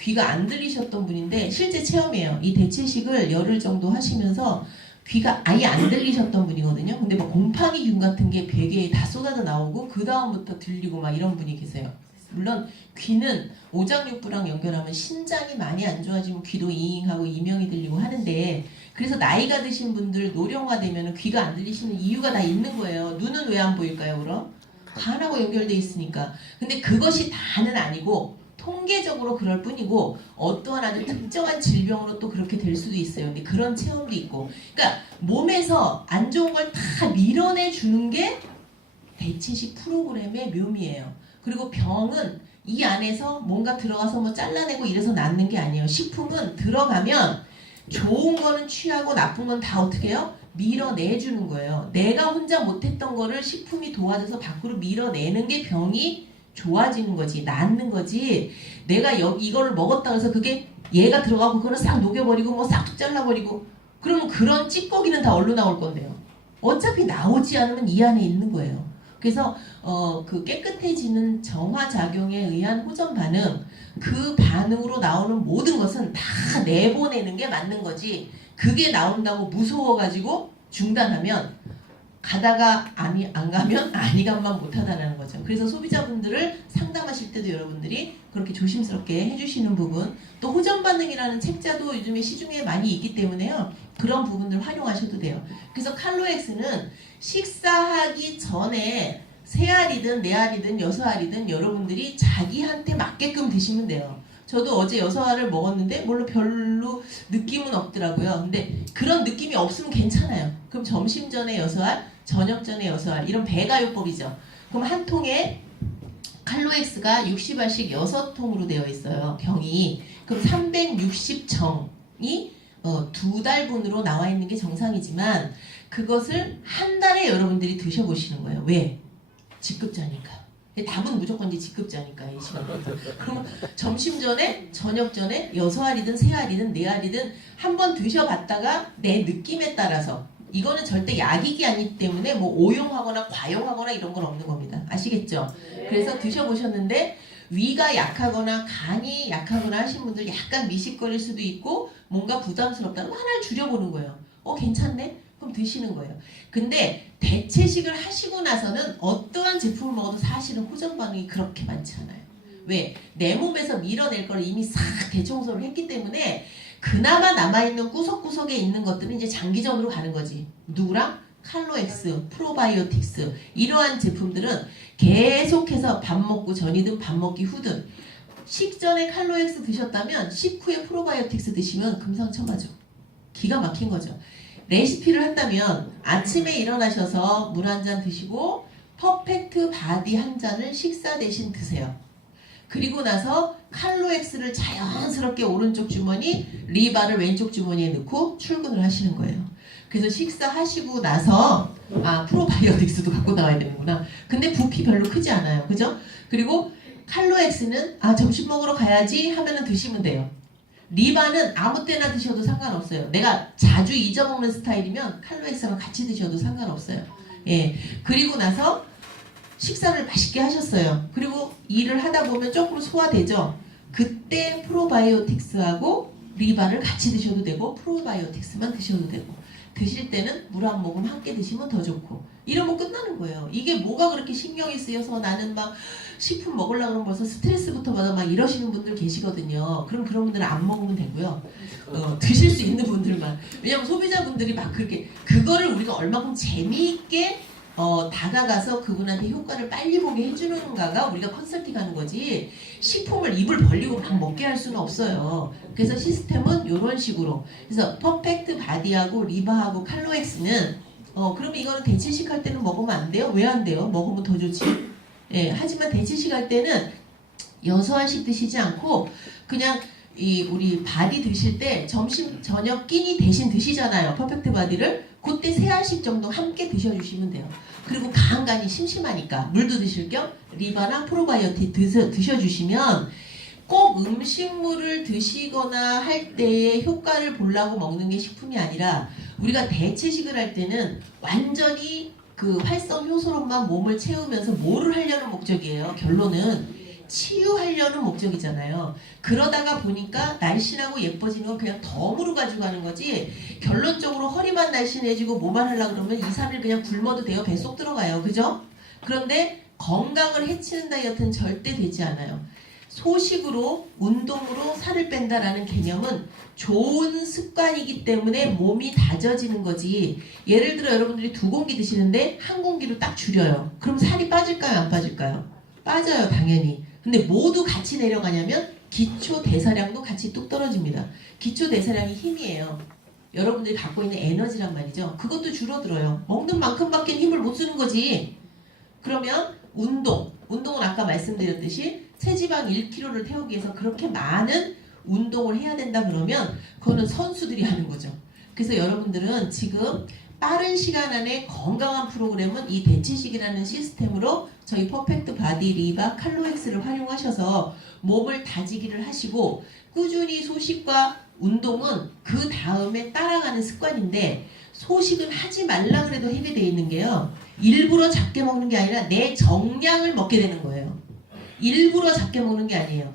귀가 안 들리셨던 분인데 실제 체험이에요. 이 대체식을 열흘 정도 하시면서 귀가 아예 안 들리셨던 분이거든요. 근데 막 곰팡이균 같은 게 베개에 다 쏟아져 나오고 그 다음부터 들리고 막 이런 분이 계세요. 물론 귀는 오장육부랑 연결하면 신장이 많이 안 좋아지면 귀도 잉하고 이명이 들리고 하는데 그래서 나이가 드신 분들 노령화 되면 귀가 안 들리시는 이유가 다 있는 거예요. 눈은 왜 안 보일까요 그럼? 간하고 연결돼 있으니까. 근데 그것이 다는 아니고 통계적으로 그럴 뿐이고 어떠한 아주 특정한 질병으로 또 그렇게 될 수도 있어요. 근데 그런 체험도 있고 그러니까 몸에서 안 좋은 걸 다 밀어내 주는 게 대체식 프로그램의 묘미예요. 그리고 병은 이 안에서 뭔가 들어가서 뭐 잘라내고 이래서 낫는 게 아니에요. 식품은 들어가면 좋은 거는 취하고 나쁜 건 다 어떻게 해요? 밀어내주는 거예요. 내가 혼자 못했던 거를 식품이 도와줘서 밖으로 밀어내는 게 병이 좋아지는 거지, 낫는 거지. 내가 이거를 먹었다 해서 그게 얘가 들어가고 그거는 싹 녹여버리고 뭐 싹 잘라버리고 그러면 그런 찌꺼기는 다 얼로 나올 건데요. 어차피 나오지 않으면 이 안에 있는 거예요. 그래서 그 깨끗해지는 정화작용에 의한 호전 반응, 그 반응으로 나오는 모든 것은 다 내보내는 게 맞는 거지. 그게 나온다고 무서워가지고 중단하면 가다가 안 가면 아니감만 못하다는 거죠. 그래서 소비자분들을 상담하실 때도 여러분들이 그렇게 조심스럽게 해주시는 부분, 또 호전 반응이라는 책자도 요즘에 시중에 많이 있기 때문에요. 그런 부분들 활용하셔도 돼요. 그래서 칼로엑스는 식사하기 전에 3알이든 4알이든 6알이든 여러분들이 자기한테 맞게끔 드시면 돼요. 저도 어제 6알을 먹었는데 별로 느낌은 없더라고요. 근데 그런 느낌이 없으면 괜찮아요. 그럼 점심 전에 6알, 저녁 전에 6알 이런 배가요법이죠. 그럼 한 통에 칼로엑스가 60알씩 6통으로 되어 있어요. 병이. 그럼 360정이 2달분으로 나와 있는 게 정상이지만 그것을 한 달에 여러분들이 드셔보시는 거예요. 왜? 직급자니까. 답은 무조건 이제 직급자니까 이 시간. 그러면 점심 전에, 저녁 전에 6알이든 3알이든 4알이든 한번 드셔봤다가 내 느낌에 따라서 이거는 절대 약이기 아니기 때문에 뭐 오용하거나 과용하거나 이런 건 없는 겁니다. 아시겠죠? 그래서 드셔보셨는데 위가 약하거나 간이 약하거나 하신 분들 약간 미식거릴 수도 있고 뭔가 부담스럽다면 하나를 줄여보는 거예요. 괜찮네? 그럼 드시는 거예요. 근데 대체식을 하시고 나서는 어떠한 제품을 먹어도 사실은 호전 반응이 그렇게 많지 않아요. 왜? 내 몸에서 밀어낼 걸 이미 싹 대청소를 했기 때문에 그나마 남아있는 구석구석에 있는 것들은 이제 장기전으로 가는 거지. 누구랑? 칼로엑스, 프로바이오틱스 이러한 제품들은 계속해서 밥 먹고 전이든 밥 먹기 후든 식전에 칼로엑스 드셨다면 식후에 프로바이오틱스 드시면 금상첨화죠. 기가 막힌 거죠. 레시피를 한다면 아침에 일어나셔서 물 한 잔 드시고 퍼펙트 바디 한 잔을 식사 대신 드세요. 그리고 나서 칼로엑스를 자연스럽게 오른쪽 주머니, 리바를 왼쪽 주머니에 넣고 출근을 하시는 거예요. 그래서 식사하시고 나서 프로바이오틱스도 갖고 나와야 되는구나. 근데 부피 별로 크지 않아요. 그죠? 그리고 칼로엑스는 점심 먹으러 가야지 하면은 드시면 돼요. 리바는 아무 때나 드셔도 상관없어요. 내가 자주 잊어먹는 스타일이면 칼로엑스랑 같이 드셔도 상관없어요. 예. 그리고 나서 식사를 맛있게 하셨어요. 그리고 일을 하다 보면 조금 소화되죠. 그때 프로바이오틱스하고 리바를 같이 드셔도 되고 프로바이오틱스만 드셔도 되고 드실 때는 물 한 모금 함께 드시면 더 좋고 이러면 끝나는 거예요. 이게 뭐가 그렇게 신경이 쓰여서 나는 막 식품 먹으려고 그러면 벌써 스트레스부터 받아 막 이러시는 분들 계시거든요. 그럼 그런 분들은 안 먹으면 되고요. 드실 수 있는 분들만. 왜냐면 소비자분들이 막 그렇게 그거를 우리가 얼마큼 재미있게 다가가서 그분한테 효과를 빨리 보게 해주는가가 우리가 컨설팅하는 거지 식품을 입을 벌리고 막 먹게 할 수는 없어요. 그래서 시스템은 이런 식으로 그래서 퍼펙트 바디하고 리바하고 칼로엑스는 그러면 이거는 대체식 할 때는 먹으면 안 돼요? 왜 안 돼요? 먹으면 더 좋지. 예, 하지만 대체식 할 때는 여서한식 드시지 않고 그냥 우리 바디 드실 때 점심 저녁 끼니 대신 드시잖아요. 퍼펙트 바디를 그때 3알씩 정도 함께 드셔주시면 돼요. 그리고 간간이 심심하니까 물도 드실 겸 리바나 프로바이오틱 드셔주시면 꼭 음식물을 드시거나 할 때의 효과를 보려고 먹는 게 식품이 아니라 우리가 대체식을 할 때는 완전히 그 활성 효소로만 몸을 채우면서 뭐를 하려는 목적이에요. 결론은 치유하려는 목적이잖아요. 그러다가 보니까 날씬하고 예뻐지는 건 그냥 덤으로 가지고 가는 거지 결론적으로 허리만 날씬해지고 뭐만 하려고 그러면 2, 3일 그냥 굶어도 돼요. 뱃속 들어가요. 그죠? 그런데 건강을 해치는 다이어트는 절대 되지 않아요. 소식으로 운동으로 살을 뺀다라는 개념은 좋은 습관이기 때문에 몸이 다져지는 거지 예를 들어 여러분들이 2공기 드시는데 1공기로 딱 줄여요. 그럼 살이 빠질까요? 안 빠질까요? 빠져요. 당연히. 근데 모두 같이 내려가냐면 기초 대사량도 같이 뚝 떨어집니다. 기초 대사량이 힘이에요. 여러분들이 갖고 있는 에너지란 말이죠. 그것도 줄어들어요. 먹는 만큼밖에 힘을 못 쓰는 거지. 그러면 운동은 아까 말씀드렸듯이 체지방 1kg를 태우기 위해서 그렇게 많은 운동을 해야 된다 그러면 그거는 선수들이 하는 거죠. 그래서 여러분들은 지금 빠른 시간 안에 건강한 프로그램은 이 대체식이라는 시스템으로 저희 퍼펙트 바디 리바 칼로엑스를 활용하셔서 몸을 다지기를 하시고 꾸준히 소식과 운동은 그 다음에 따라가는 습관인데 소식은 하지 말라 그래도 하게 돼 있는 게요. 일부러 작게 먹는 게 아니라 내 정량을 먹게 되는 거예요. 일부러 작게 먹는 게 아니에요.